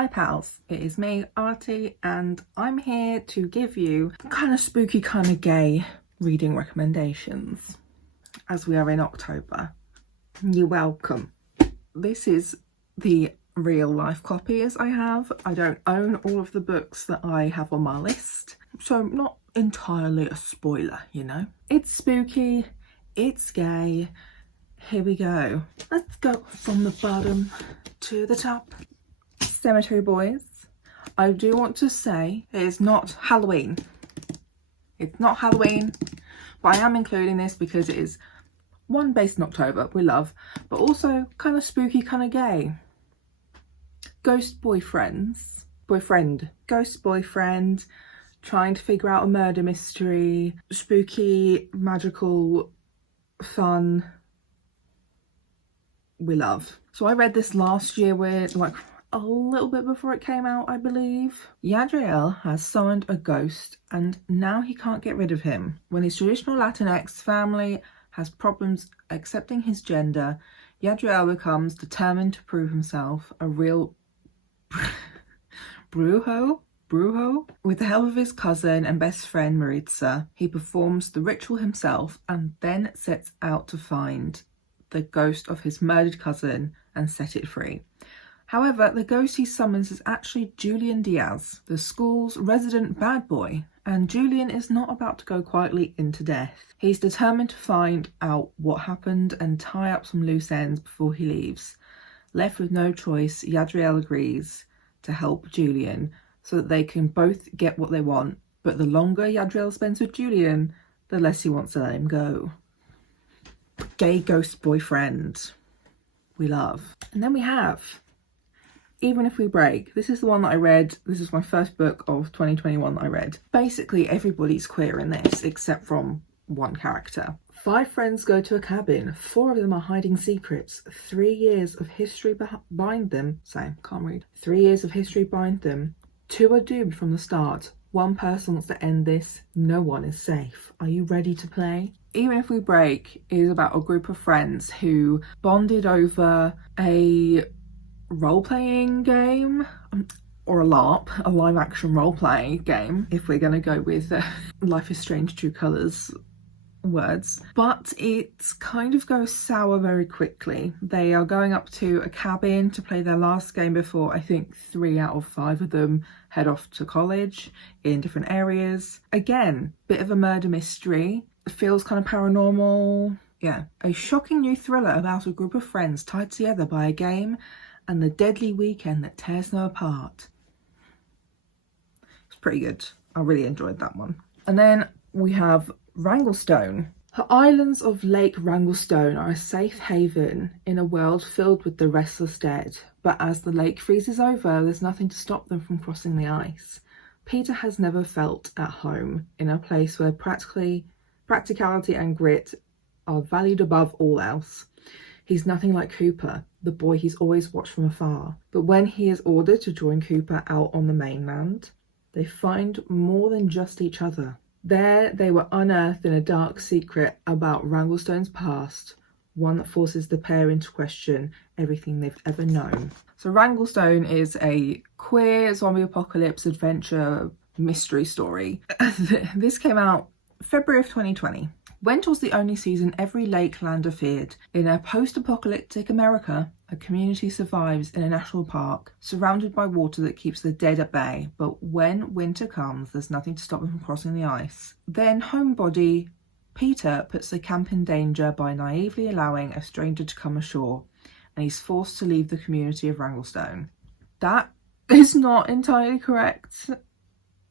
Hi pals, it is me, Artie, and I'm here to give you kind of spooky, kind of gay reading recommendations as we are in October. You're welcome. This is the real life copies I have. I don't own all of the books that I have on my list, so not entirely a spoiler, you know. It's spooky, it's gay. Here we go. Let's go from the bottom to the top. Cemetery Boys. I do want to say it is not Halloween. It's not Halloween, but I am including this because it is one based in October, we love, but also kind of spooky, kind of gay. Ghost boyfriend, trying to figure out a murder mystery, spooky, magical, fun. We love. So I read this last year with like a little bit before it came out, I believe. Yadriel has summoned a ghost and now he can't get rid of him. When his traditional Latinx family has problems accepting his gender, Yadriel becomes determined to prove himself a real brujo. With the help of his cousin and best friend Maritza, he performs the ritual himself and then sets out to find the ghost of his murdered cousin and set it free. However, the ghost he summons is actually Julian Diaz, the school's resident bad boy, and Julian is not about to go quietly into death. He's determined to find out what happened and tie up some loose ends before he leaves. Left with no choice, Yadriel agrees to help Julian so that they can both get what they want, but the longer Yadriel spends with Julian, the less he wants to let him go. Gay ghost boyfriend. We love. And then we have Even If We Break. This is the one that I read. This is my first book of 2021 that I read. Basically, everybody's queer in this, except from one character. 5 friends go to a cabin. 4 of them are hiding secrets. 3 years of history bind them. Same, can't read. 3 years of history bind them. 2 are doomed from the start. 1 person wants to end this. No one is safe. Are you ready to play? Even If We Break is about a group of friends who bonded over a role-playing game, or a LARP, a live-action role-play game, if we're going to go with Life is Strange True Colours words. But it kind of goes sour very quickly. They are going up to a cabin to play their last game before I think 3 out of 5 of them head off to college in different areas. Again, bit of a murder mystery. Feels kind of paranormal. Yeah, a shocking new thriller about a group of friends tied together by a game and the deadly weekend that tears them apart. It's pretty good. I really enjoyed that one. And then we have Wrangle Stone. The islands of Lake Wrangle Stone are a safe haven in a world filled with the restless dead. But as the lake freezes over, there's nothing to stop them from crossing the ice. Peter has never felt at home in a place where practicality and grit are valued above all else. He's nothing like Cooper, the boy he's always watched from afar. But when he is ordered to join Cooper out on the mainland, they find more than just each other. There they were unearthed in a dark secret about Wrangle Stone's past, one that forces the pair into question everything they've ever known. So Wrangle Stone is a queer zombie apocalypse adventure mystery story. This came out February of 2020. When was the only season every lakelander feared. In a post-apocalyptic America, a community survives in a national park, surrounded by water that keeps the dead at bay. But when winter comes, there's nothing to stop them from crossing the ice. Then homebody Peter puts the camp in danger by naively allowing a stranger to come ashore, and he's forced to leave the community of Wrangle Stone. That is not entirely correct.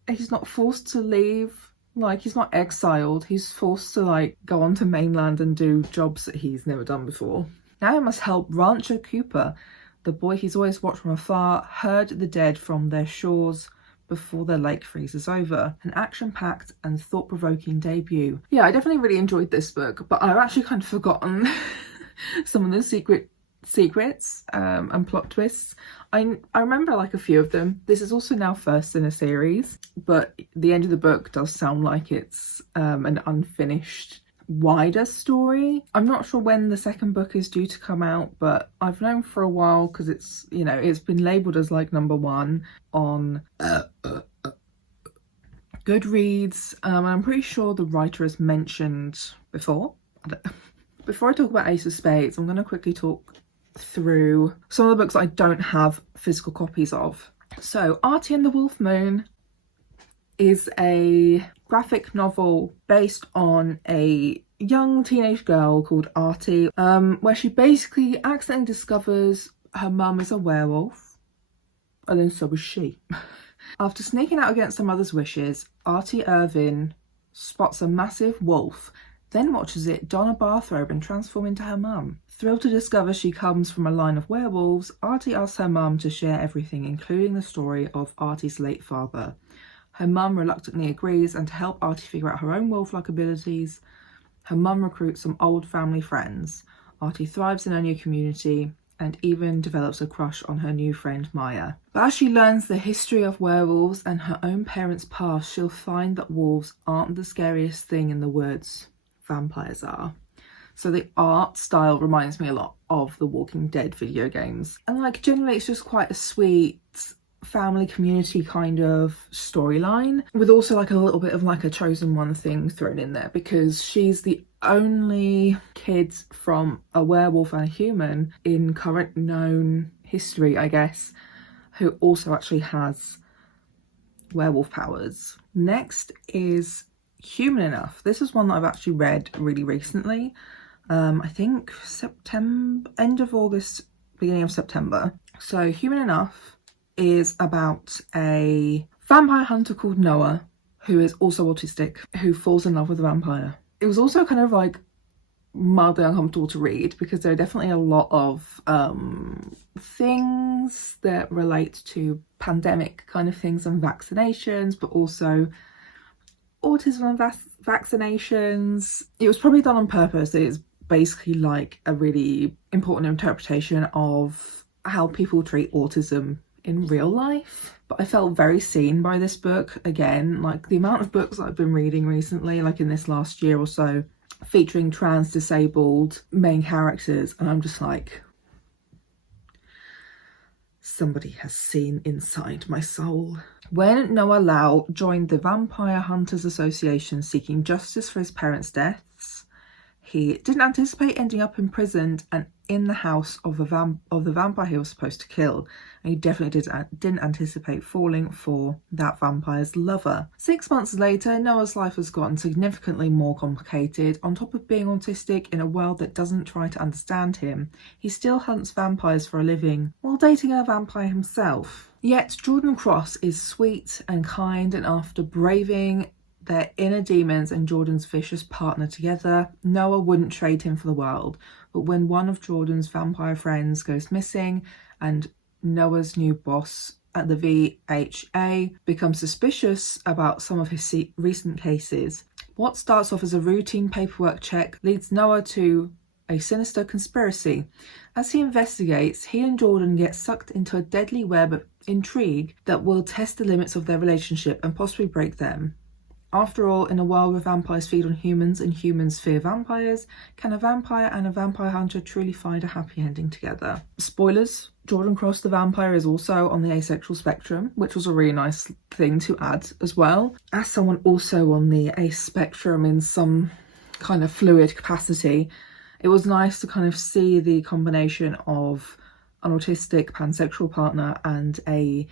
He's not forced to leave. Like, he's not exiled, he's forced to, like, go on to mainland and do jobs that he's never done before. Now he must help Rancher Cooper, the boy he's always watched from afar, herd the dead from their shores before their lake freezes over. An action-packed and thought-provoking debut. Yeah, I definitely really enjoyed this book, but I've actually kind of forgotten some of the secrets and plot twists. I remember like a few of them. This is also now first in a series, but the end of the book does sound like it's an unfinished wider story. I'm not sure when the second book is due to come out, but I've known for a while because it's, you know, it's been labelled as like #1 on Goodreads. I'm pretty sure the writer has mentioned before. Before I talk about Ace of Spades, I'm going to quickly talk through some of the books I don't have physical copies of. So Artie and the Wolf Moon is a graphic novel based on a young teenage girl called Artie, where she basically accidentally discovers her mum is a werewolf, and then so is she. After sneaking out against her mother's wishes, Artie Irvin spots a massive wolf, then watches it don a bathrobe and transform into her mum. Thrilled to discover she comes from a line of werewolves, Artie asks her mum to share everything, including the story of Artie's late father. Her mum reluctantly agrees, and to help Artie figure out her own wolf-like abilities, her mum recruits some old family friends. Artie thrives in her new community and even develops a crush on her new friend Maya. But as she learns the history of werewolves and her own parents' past, she'll find that wolves aren't the scariest thing in the woods. Vampires are. So the art style reminds me a lot of the Walking Dead video games. And like generally it's just quite a sweet family community kind of storyline, with also like a little bit of like a chosen one thing thrown in there, because she's the only kid from a werewolf and a human in current known history, I guess, who also actually has werewolf powers. Next is Human Enough. This is one that I've actually read really recently. I think September, end of August, beginning of September. So Human Enough is about a vampire hunter called Noah, who is also autistic, who falls in love with a vampire. It was also kind of like mildly uncomfortable to read because there are definitely a lot of things that relate to pandemic kind of things and vaccinations, but also autism and vaccinations. It was probably done on purpose. It's basically like a really important interpretation of how people treat autism in real life. But I felt very seen by this book. Again, like the amount of books that I've been reading recently, like in this last year or so, featuring trans disabled main characters, and I'm just like, somebody has seen inside my soul. When Noah Lau joined the Vampire Hunters Association seeking justice for his parents' deaths, he didn't anticipate ending up imprisoned and in the house of the vampire he was supposed to kill. And he definitely didn't anticipate falling for that vampire's lover. 6 months later, Noah's life has gotten significantly more complicated. On top of being autistic in a world that doesn't try to understand him, he still hunts vampires for a living while dating a vampire himself. Yet Jordan Cross is sweet and kind, and after braving their inner demons and Jordan's vicious partner together, Noah wouldn't trade him for the world. But when one of Jordan's vampire friends goes missing and Noah's new boss at the VHA becomes suspicious about some of his recent cases, what starts off as a routine paperwork check leads Noah to a sinister conspiracy. As he investigates, he and Jordan get sucked into a deadly web of intrigue that will test the limits of their relationship and possibly break them. After all, in a world where vampires feed on humans and humans fear vampires, can a vampire and a vampire hunter truly find a happy ending together? Spoilers, Jordan Cross the vampire is also on the asexual spectrum, which was a really nice thing to add as well. As someone also on the ace spectrum in some kind of fluid capacity, it was nice to kind of see the combination of an autistic pansexual partner and a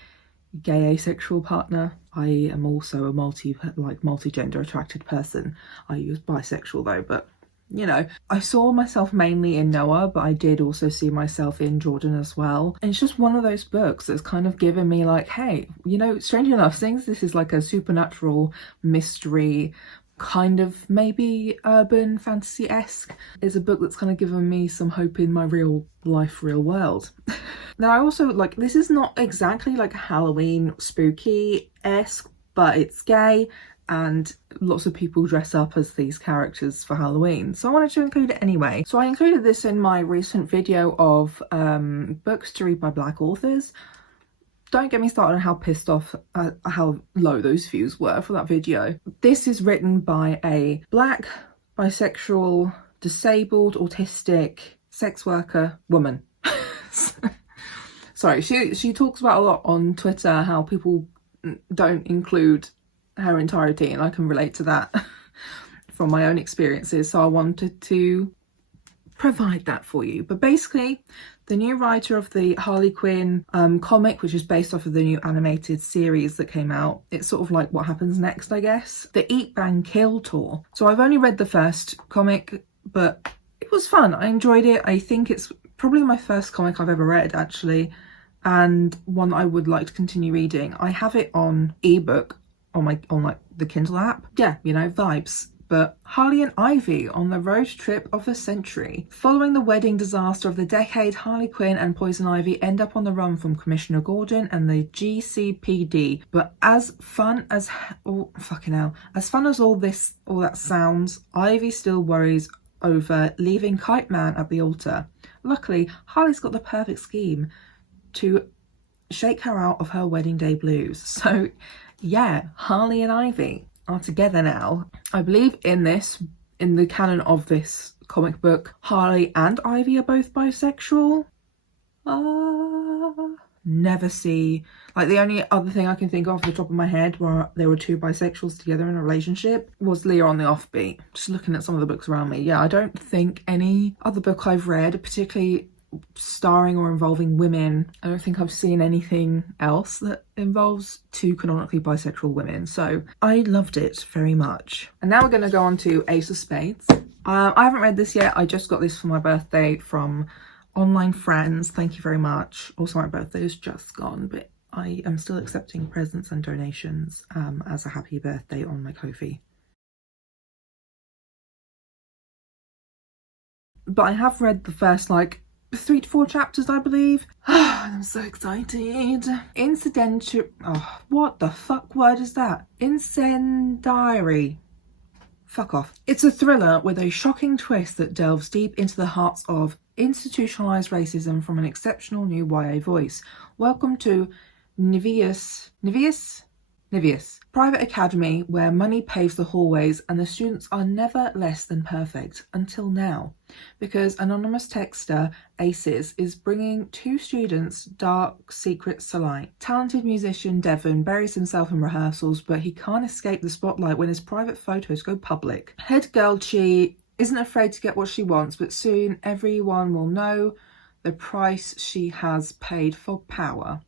gay asexual partner. I am also a multi-gender attracted person. I use bisexual though, but you know, I saw myself mainly in Noah, but I did also see myself in Jordan as well. And it's just one of those books that's kind of given me like, hey, you know, strangely enough, since this is like a supernatural mystery, kind of maybe urban fantasy-esque, is a book that's kind of given me some hope in my real life, real world. Now I also like, this is not exactly like Halloween spooky-esque, but it's gay and lots of people dress up as these characters for Halloween, so I wanted to include it anyway. So I included this in my recent video of books to read by Black authors. Don't get me started on how pissed off how low those views were for that video. This is written by a Black bisexual, disabled, autistic, sex worker, woman. Sorry, she talks about a lot on Twitter how people don't include her entirety, and I can relate to that from my own experiences, so I wanted to provide that for you. But basically, the new writer of the Harley Quinn comic, which is based off of the new animated series that came out, it's sort of like what happens next, I guess. The Eat, Bang, Kill tour. So I've only read the first comic, but it was fun. I enjoyed it. I think it's probably my first comic I've ever read, actually, and one I would like to continue reading. I have it on ebook on like the Kindle app. Yeah, you know, vibes. But Harley and Ivy on the road trip of the century. Following the wedding disaster of the decade, Harley Quinn and Poison Ivy end up on the run from Commissioner Gordon and the GCPD. But as fun as all that sounds, Ivy still worries over leaving Kite Man at the altar. Luckily, Harley's got the perfect scheme to shake her out of her wedding day blues. So yeah, Harley and Ivy are together now. I believe in the canon of this comic book, Harley and Ivy are both bisexual. Never see, like, the only other thing I can think of off the top of my head where there were two bisexuals together in a relationship was Leah on the Offbeat. Just looking at some of the books around me. Yeah, I don't think any other book I've read, particularly starring or involving women, I don't think I've seen anything else that involves two canonically bisexual women. So I loved it very much. And now we're going to go on to Ace of Spades. I haven't read this yet. I just got this for my birthday from online friends. Thank you very much. Also, my birthday is just gone, but I am still accepting presents and donations as a happy birthday on my Ko-fi. But I have read the first 3 to 4 chapters, I believe. I'm so excited. Incidental. Oh, what the fuck word is that? Incendiary. Fuck off. It's a thriller with a shocking twist that delves deep into the hearts of institutionalized racism from an exceptional new YA voice. Welcome to Niveus, private academy where money paves the hallways and the students are never less than perfect until now, because anonymous texter Aces is bringing 2 students dark secrets to light. Talented musician Devon buries himself in rehearsals, but he can't escape the spotlight when his private photos go public. Head girl Chi isn't afraid to get what she wants, but soon everyone will know the price she has paid for power.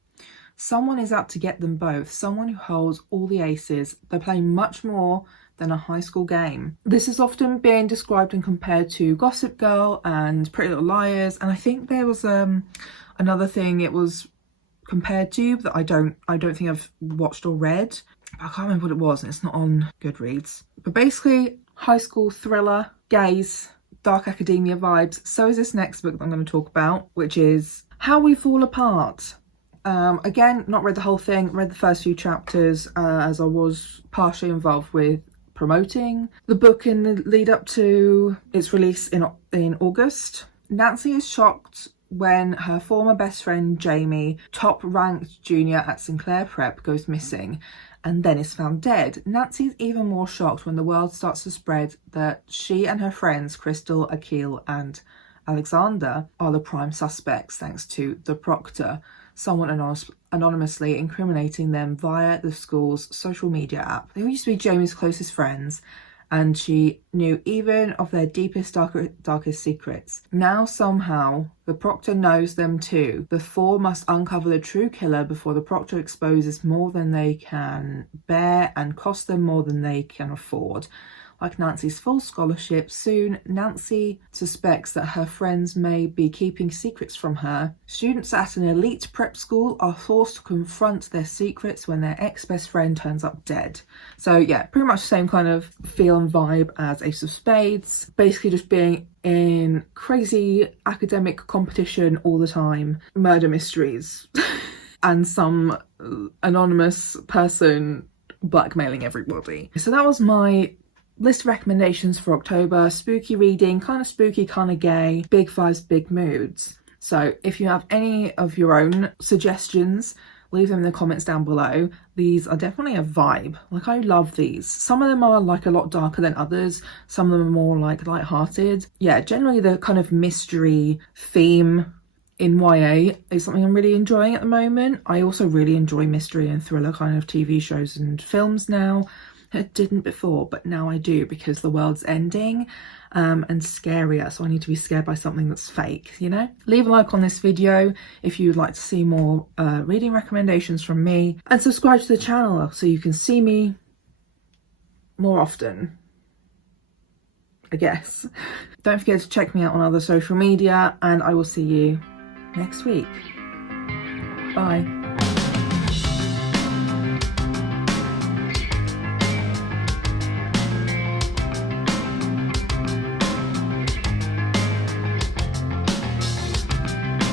Someone is out to get them both, someone who holds all the aces. They're playing much more than a high school game. This is often being described and compared to Gossip Girl and Pretty Little Liars, and I think there was another thing it was compared to that I don't think I've watched or read. I can't remember what it was, and it's not on Goodreads. But basically, high school thriller, gays, dark academia vibes. So is this next book that I'm going to talk about, which is How We Fall Apart. Again, not read the whole thing, read the first few chapters as I was partially involved with promoting the book in the lead up to its release in August. Nancy is shocked when her former best friend Jamie, top-ranked junior at Sinclair Prep, goes missing and then is found dead. Nancy's even more shocked when the world starts to spread that she and her friends Crystal, Akil and Alexander are the prime suspects, thanks to the proctor, someone anonymously incriminating them via the school's social media app. They all used to be Jamie's closest friends, and she knew even of their deepest, darkest secrets. Now somehow the proctor knows them too. The 4 must uncover the true killer before the proctor exposes more than they can bear and cost them more than they can afford. Like Nancy's full scholarship, soon Nancy suspects that her friends may be keeping secrets from her. Students at an elite prep school are forced to confront their secrets when their ex-best friend turns up dead. So yeah, pretty much the same kind of feel and vibe as Ace of Spades. Basically just being in crazy academic competition all the time, murder mysteries, and some anonymous person blackmailing everybody. So that was my list of recommendations for October. Spooky reading, kind of spooky, kind of gay, big vibes, big moods. So if you have any of your own suggestions, leave them in the comments down below. These are definitely a vibe. Like, I love these. Some of them are like a lot darker than others. Some of them are more like light-hearted. Yeah, generally the kind of mystery theme in YA is something I'm really enjoying at the moment. I also really enjoy mystery and thriller kind of TV shows and films now. I didn't before, but now I do, because the world's ending and scarier, so I need to be scared by something that's fake, you know? Leave a like on this video if you'd like to see more reading recommendations from me, and subscribe to the channel so you can see me more often, I guess. Don't forget to check me out on other social media, and I will see you next week. Bye.